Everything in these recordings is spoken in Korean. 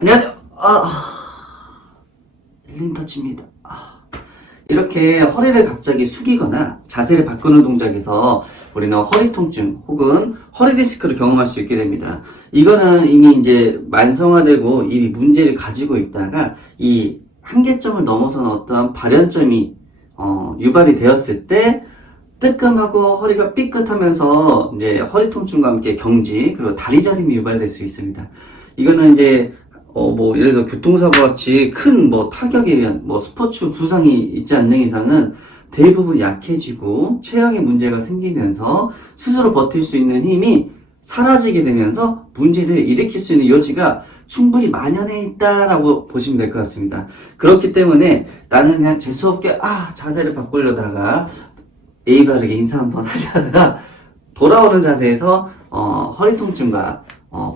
안녕하세요. 힐링터치입니다. 이렇게 허리를 갑자기 숙이거나 자세를 바꾸는 동작에서 우리는 허리 통증 혹은 허리 디스크를 경험할 수 있게 됩니다. 이거는 이미 이제 만성화되고 이미 문제를 가지고 있다가 이 한계점을 넘어서는 어떠한 발현점이 유발이 되었을 때 뜨끔하고 허리가 삐끗하면서 이제 허리 통증과 함께 경직 그리고 다리 저림이 유발될 수 있습니다. 이거는 이제 예를 들어 교통사고 같이 큰 타격에 의한 스포츠 부상이 있지 않는 이상은 대부분 약해지고 체형에 문제가 생기면서 스스로 버틸 수 있는 힘이 사라지게 되면서 문제를 일으킬 수 있는 여지가 충분히 만연해 있다라고 보시면 될 것 같습니다. 그렇기 때문에 나는 그냥 재수없게 자세를 바꾸려다가 예의 바르게 인사 한번 하려다가 돌아오는 자세에서 허리 통증과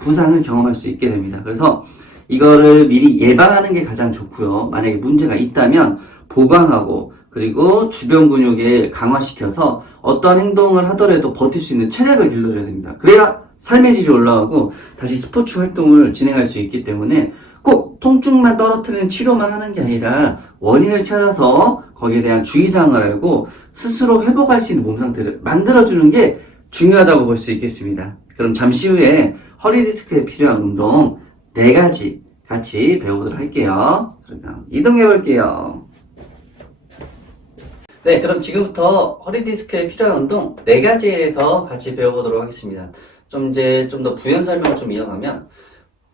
부상을 경험할 수 있게 됩니다. 그래서 이거를 미리 예방하는 게 가장 좋고요. 만약에 문제가 있다면 보강하고 그리고 주변 근육을 강화시켜서 어떤 행동을 하더라도 버틸 수 있는 체력을 길러줘야 됩니다. 그래야 삶의 질이 올라가고 다시 스포츠 활동을 진행할 수 있기 때문에 꼭 통증만 떨어뜨리는 치료만 하는 게 아니라 원인을 찾아서 거기에 대한 주의사항을 알고 스스로 회복할 수 있는 몸 상태를 만들어주는 게 중요하다고 볼 수 있겠습니다. 그럼 잠시 후에 허리 디스크에 필요한 운동 4가지 같이 배워보도록 할게요. 그러면 이동해 볼게요. 네, 그럼 지금부터 허리 디스크에 필요한 운동 4가지에서 같이 배워보도록 하겠습니다. 좀 더 부연 설명을 좀 이어가면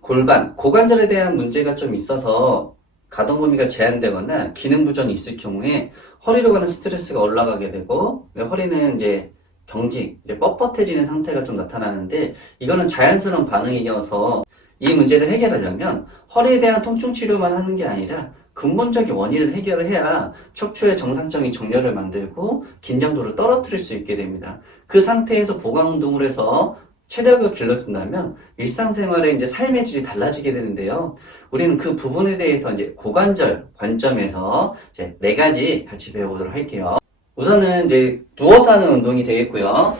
골반, 고관절에 대한 문제가 좀 있어서 가동 범위가 제한되거나 기능 부전이 있을 경우에 허리로 가는 스트레스가 올라가게 되고 허리는 이제 경직, 뻣뻣해지는 상태가 좀 나타나는데 이거는 자연스러운 반응이어서 이 문제를 해결하려면 허리에 대한 통증 치료만 하는 게 아니라 근본적인 원인을 해결을 해야 척추의 정상적인 정렬을 만들고 긴장도를 떨어뜨릴 수 있게 됩니다. 그 상태에서 보강 운동을 해서 체력을 길러준다면 일상생활에 이제 삶의 질이 달라지게 되는데요. 우리는 그 부분에 대해서 이제 고관절 관점에서 이제 4가지 같이 배워보도록 할게요. 우선은 이제 누워서 하는 운동이 되겠고요.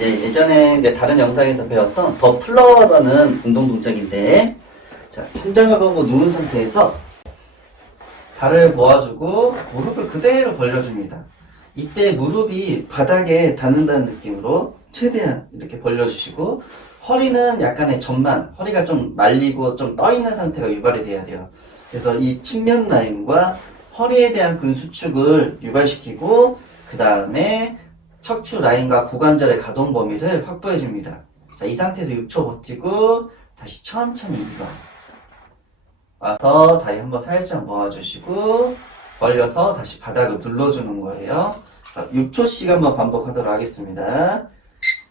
예전에 이제 다른 영상에서 배웠던 더 플러라는 운동 동작인데, 자, 천장을 보고 누운 상태에서 발을 모아주고 무릎을 그대로 벌려줍니다. 이때 무릎이 바닥에 닿는다는 느낌으로 최대한 이렇게 벌려주시고 허리는 약간의 전만, 허리가 좀 말리고 좀 떠있는 상태가 유발이 돼야 돼요. 그래서 이 측면 라인과 허리에 대한 근수축을 유발시키고 그 다음에 척추 라인과 고관절의 가동 범위를 확보해 줍니다. 자, 이 상태에서 6초 버티고 다시 천천히 일어나 와서 다리 한번 살짝 모아주시고 벌려서 다시 바닥을 눌러주는 거예요. 자, 6초씩 한번 반복하도록 하겠습니다.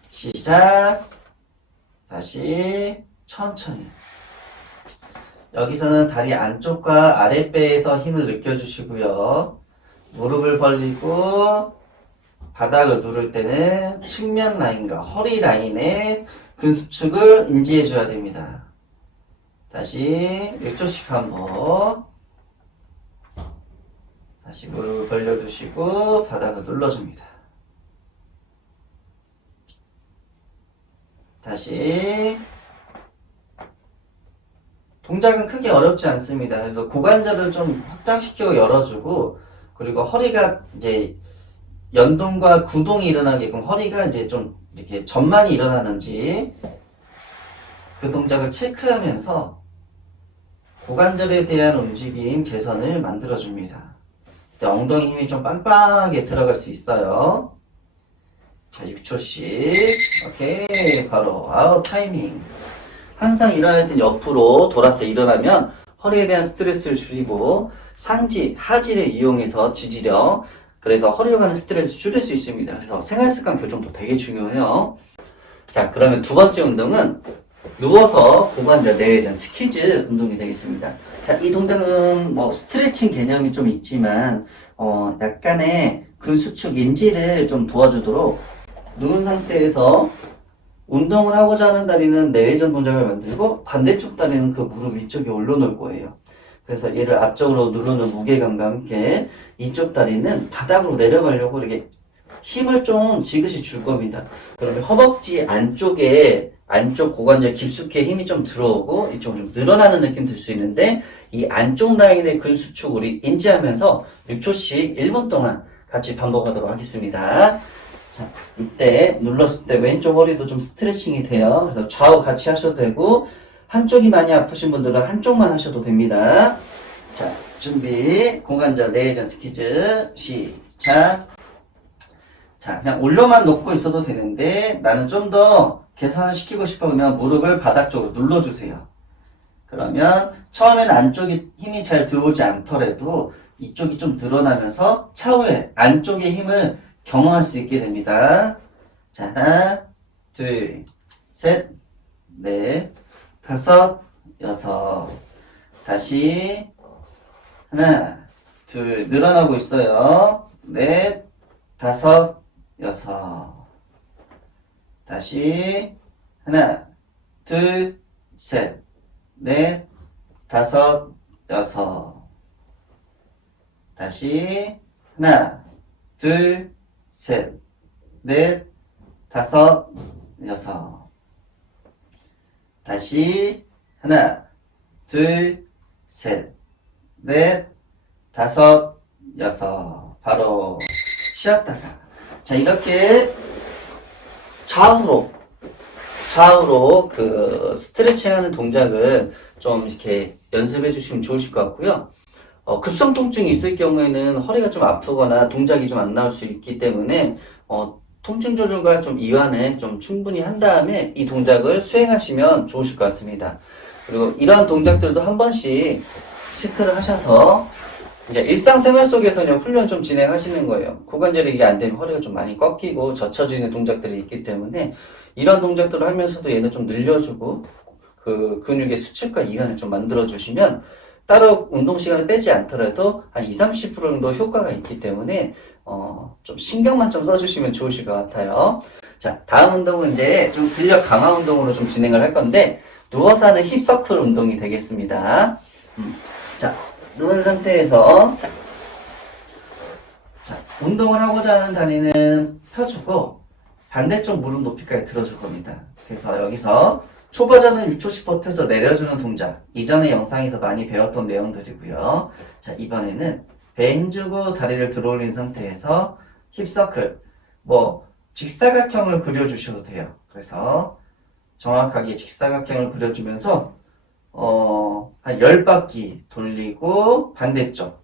시작. 다시 천천히. 여기서는 다리 안쪽과 아랫배에서 힘을 느껴주시고요. 무릎을 벌리고 바닥을 누를 때는 측면 라인과 허리 라인의 근수축을 인지해 줘야 됩니다. 다시 1초씩 한번 다시 무릎을 벌려주시고 바닥을 눌러줍니다. 다시 동작은 크게 어렵지 않습니다. 그래서 고관절을 좀 확장시키고 열어주고 그리고 허리가 이제 연동과 구동이 일어나게끔 허리가 이제 좀 이렇게 전만이 일어나는지 그 동작을 체크하면서 고관절에 대한 움직임 개선을 만들어줍니다. 엉덩이 힘이 좀 빵빵하게 들어갈 수 있어요. 자, 6초씩. 오케이. 바로 아웃 타이밍. 항상 일어날 땐 옆으로 돌아서 일어나면 허리에 대한 스트레스를 줄이고 상지, 하지를 이용해서 지지력, 그래서 허리로 가는 스트레스를 줄일 수 있습니다. 그래서 생활습관 교정도 되게 중요해요. 자, 그러면 2번째 운동은 누워서 고관절 내외전 스퀴즈 운동이 되겠습니다. 자, 이 동작은 스트레칭 개념이 좀 있지만 약간의 근수축 인지를 좀 도와주도록 누운 상태에서 운동을 하고자 하는 다리는 내외전 동작을 만들고 반대쪽 다리는 그 무릎 위쪽에 올려놓을 거예요. 그래서 얘를 앞쪽으로 누르는 무게감과 함께 이쪽 다리는 바닥으로 내려가려고 이렇게 힘을 좀 지그시 줄 겁니다. 그러면 허벅지 안쪽에 안쪽 고관절 깊숙이 힘이 좀 들어오고 이쪽은 좀 늘어나는 느낌 들 수 있는데 이 안쪽 라인의 근수축 우리 인지하면서 6초씩 1분 동안 같이 반복하도록 하겠습니다. 자, 이때 눌렀을 때 왼쪽 허리도 좀 스트레칭이 돼요. 그래서 좌우 같이 하셔도 되고 한쪽이 많이 아프신 분들은 한쪽만 하셔도 됩니다. 자, 준비. 고관절 내전 스퀴즈 시작. 자, 그냥 올려만 놓고 있어도 되는데 나는 좀 더 개선을 시키고 싶어 그러면 무릎을 바닥 쪽으로 눌러주세요. 그러면 처음에는 안쪽이 힘이 잘 들어오지 않더라도 이쪽이 좀 늘어나면서 차후에 안쪽의 힘을 경험할 수 있게 됩니다. 자, 하나, 둘, 셋, 넷, 다섯, 여섯. 다시 하나, 둘, 늘어나고 있어요. 넷, 다섯, 여섯. 다시 하나, 둘, 셋, 넷, 다섯, 여섯. 다시 하나, 둘, 셋, 넷, 다섯, 여섯. 다시 하나, 둘, 셋, 넷, 다섯, 여섯. 바로 쉬었다가 자 이렇게 좌우로 그 스트레칭 하는 동작을 좀 이렇게 연습해 주시면 좋으실 것 같고요. 급성 통증이 있을 경우에는 허리가 좀 아프거나 동작이 좀 안 나올 수 있기 때문에 통증 조절과 좀 이완을 좀 충분히 한 다음에 이 동작을 수행하시면 좋으실 것 같습니다. 그리고 이러한 동작들도 한 번씩 체크를 하셔서 이제 일상생활 속에서는 훈련 좀 진행하시는 거예요. 고관절이 이게 안 되면 허리가 좀 많이 꺾이고 젖혀지는 동작들이 있기 때문에 이런 동작들을 하면서도 얘는 좀 늘려주고 그 근육의 수축과 이완을 좀 만들어주시면 따로 운동 시간을 빼지 않더라도 한 20-30% 정도 효과가 있기 때문에 좀 신경만 좀 써주시면 좋으실 것 같아요. 자, 다음 운동은 이제 좀 근력 강화 운동으로 좀 진행을 할 건데 누워서 하는 힙서클 운동이 되겠습니다. 자, 누운 상태에서 자, 운동을 하고자 하는 다리는 펴주고 반대쪽 무릎 높이까지 들어줄 겁니다. 그래서 여기서 초보자는 6초씩 버텨서 내려주는 동작. 이전의 영상에서 많이 배웠던 내용들이고요. 자, 이번에는 벤 주고 다리를 들어올린 상태에서 힙서클. 직사각형을 그려주셔도 돼요. 그래서 정확하게 직사각형을 그려주면서 한 10바퀴 돌리고 반대쪽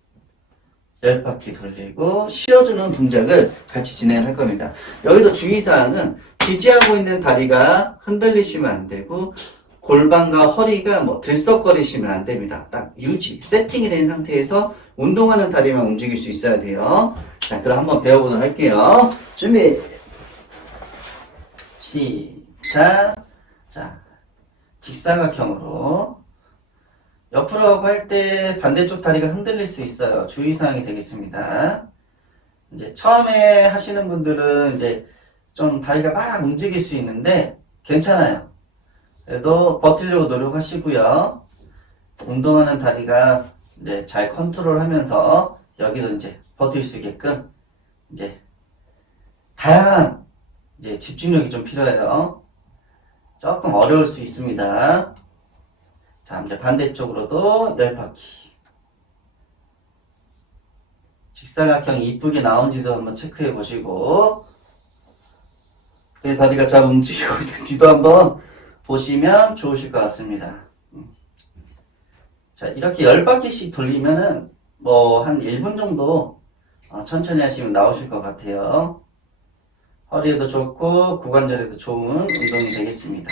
10바퀴 돌리고 쉬어주는 동작을 같이 진행할 겁니다. 여기서 주의사항은 지지하고 있는 다리가 흔들리시면 안 되고 골반과 허리가 들썩거리시면 안 됩니다. 딱 유지, 세팅이 된 상태에서 운동하는 다리만 움직일 수 있어야 돼요. 자, 그럼 한번 배워보도록 할게요. 준비 시작. 자, 직사각형으로 옆으로 하고 할 때 반대쪽 다리가 흔들릴 수 있어요. 주의사항이 되겠습니다. 이제 처음에 하시는 분들은 이제 좀 다리가 막 움직일 수 있는데 괜찮아요. 그래도 버티려고 노력하시고요. 운동하는 다리가 이제 잘 컨트롤하면서 여기도 이제 버틸 수 있게끔 이제 다양한 이제 집중력이 좀 필요해요. 조금 어려울 수 있습니다. 자, 이제 반대쪽으로도 10바퀴. 직사각형이 이쁘게 나온지도 한번 체크해 보시고, 내 다리가 잘 움직이고 있는지도 한번 보시면 좋으실 것 같습니다. 자, 이렇게 10바퀴씩 돌리면은 한 1분 정도 천천히 하시면 나오실 것 같아요. 허리에도 좋고 고관절에도 좋은 운동이 되겠습니다.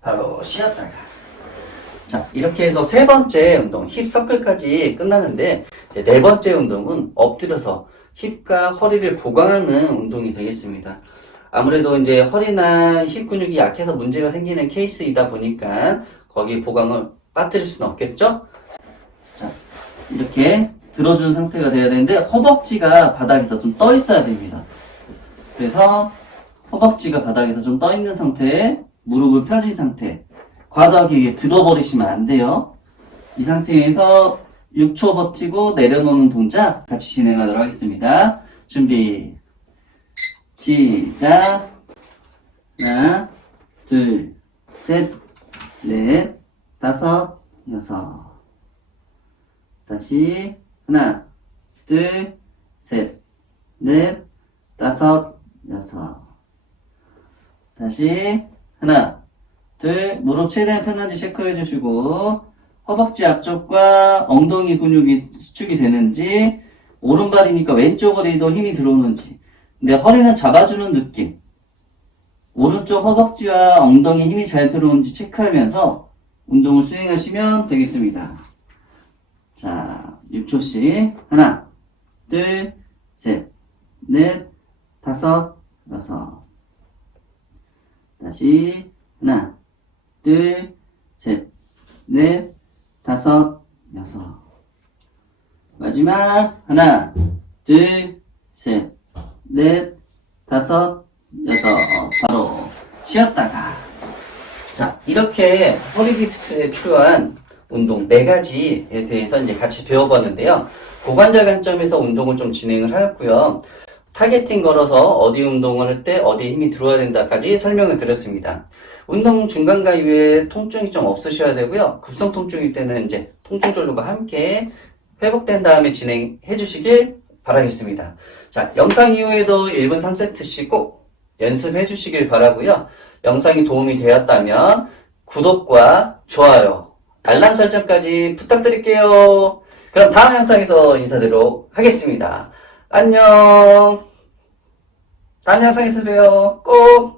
바로 쉬었다가 자, 이렇게 해서 세 번째 운동 힙서클까지 끝나는데 이제 네 번째 운동은 엎드려서 힙과 허리를 보강하는 운동이 되겠습니다. 아무래도 이제 허리나 힙 근육이 약해서 문제가 생기는 케이스이다 보니까 거기 보강을 빠뜨릴 수는 없겠죠? 자, 이렇게 들어준 상태가 돼야 되는데 허벅지가 바닥에서 좀 떠 있어야 됩니다. 그래서 허벅지가 바닥에서 좀 떠 있는 상태에 무릎을 펴진 상태. 과도하게 들어버리시면 안 돼요. 이 상태에서 6초 버티고 내려놓는 동작 같이 진행하도록 하겠습니다. 준비 시작. 하나 둘, 셋, 넷, 다섯, 여섯. 다시 하나, 둘, 셋, 넷, 다섯, 여섯. 다시 하나, 둘, 무릎 최대한 편한지 체크해 주시고 허벅지 앞쪽과 엉덩이 근육이 수축이 되는지 오른발이니까 왼쪽 허리도 힘이 들어오는지 근데 허리는 잡아주는 느낌 오른쪽 허벅지와 엉덩이 힘이 잘 들어오는지 체크하면서 운동을 수행하시면 되겠습니다. 자, 6초씩 하나, 둘, 셋, 넷, 다섯, 여섯. 다시 하나, 둘, 셋, 넷, 다섯, 여섯. 마지막 하나, 둘, 셋, 넷, 다섯, 여섯. 바로 쉬었다가 자, 이렇게 허리 디스크에 필요한 운동 4가지에 대해서 이제 같이 배워봤는데요. 고관절 관점에서 운동을 좀 진행을 하였고요. 타겟팅 걸어서 어디 운동을 할 때 어디에 힘이 들어와야 된다까지 설명을 드렸습니다. 운동 중간과 이후에 통증이 좀 없으셔야 되고요. 급성 통증일 때는 이제 통증 조절과 함께 회복된 다음에 진행해 주시길 바라겠습니다. 자, 영상 이후에도 1분 3세트씩 꼭 연습해 주시길 바라고요. 영상이 도움이 되었다면 구독과 좋아요, 알람 설정까지 부탁드릴게요. 그럼 다음 영상에서 인사드리도록 하겠습니다. 안녕. 다음 영상에서 봬요. 꼭!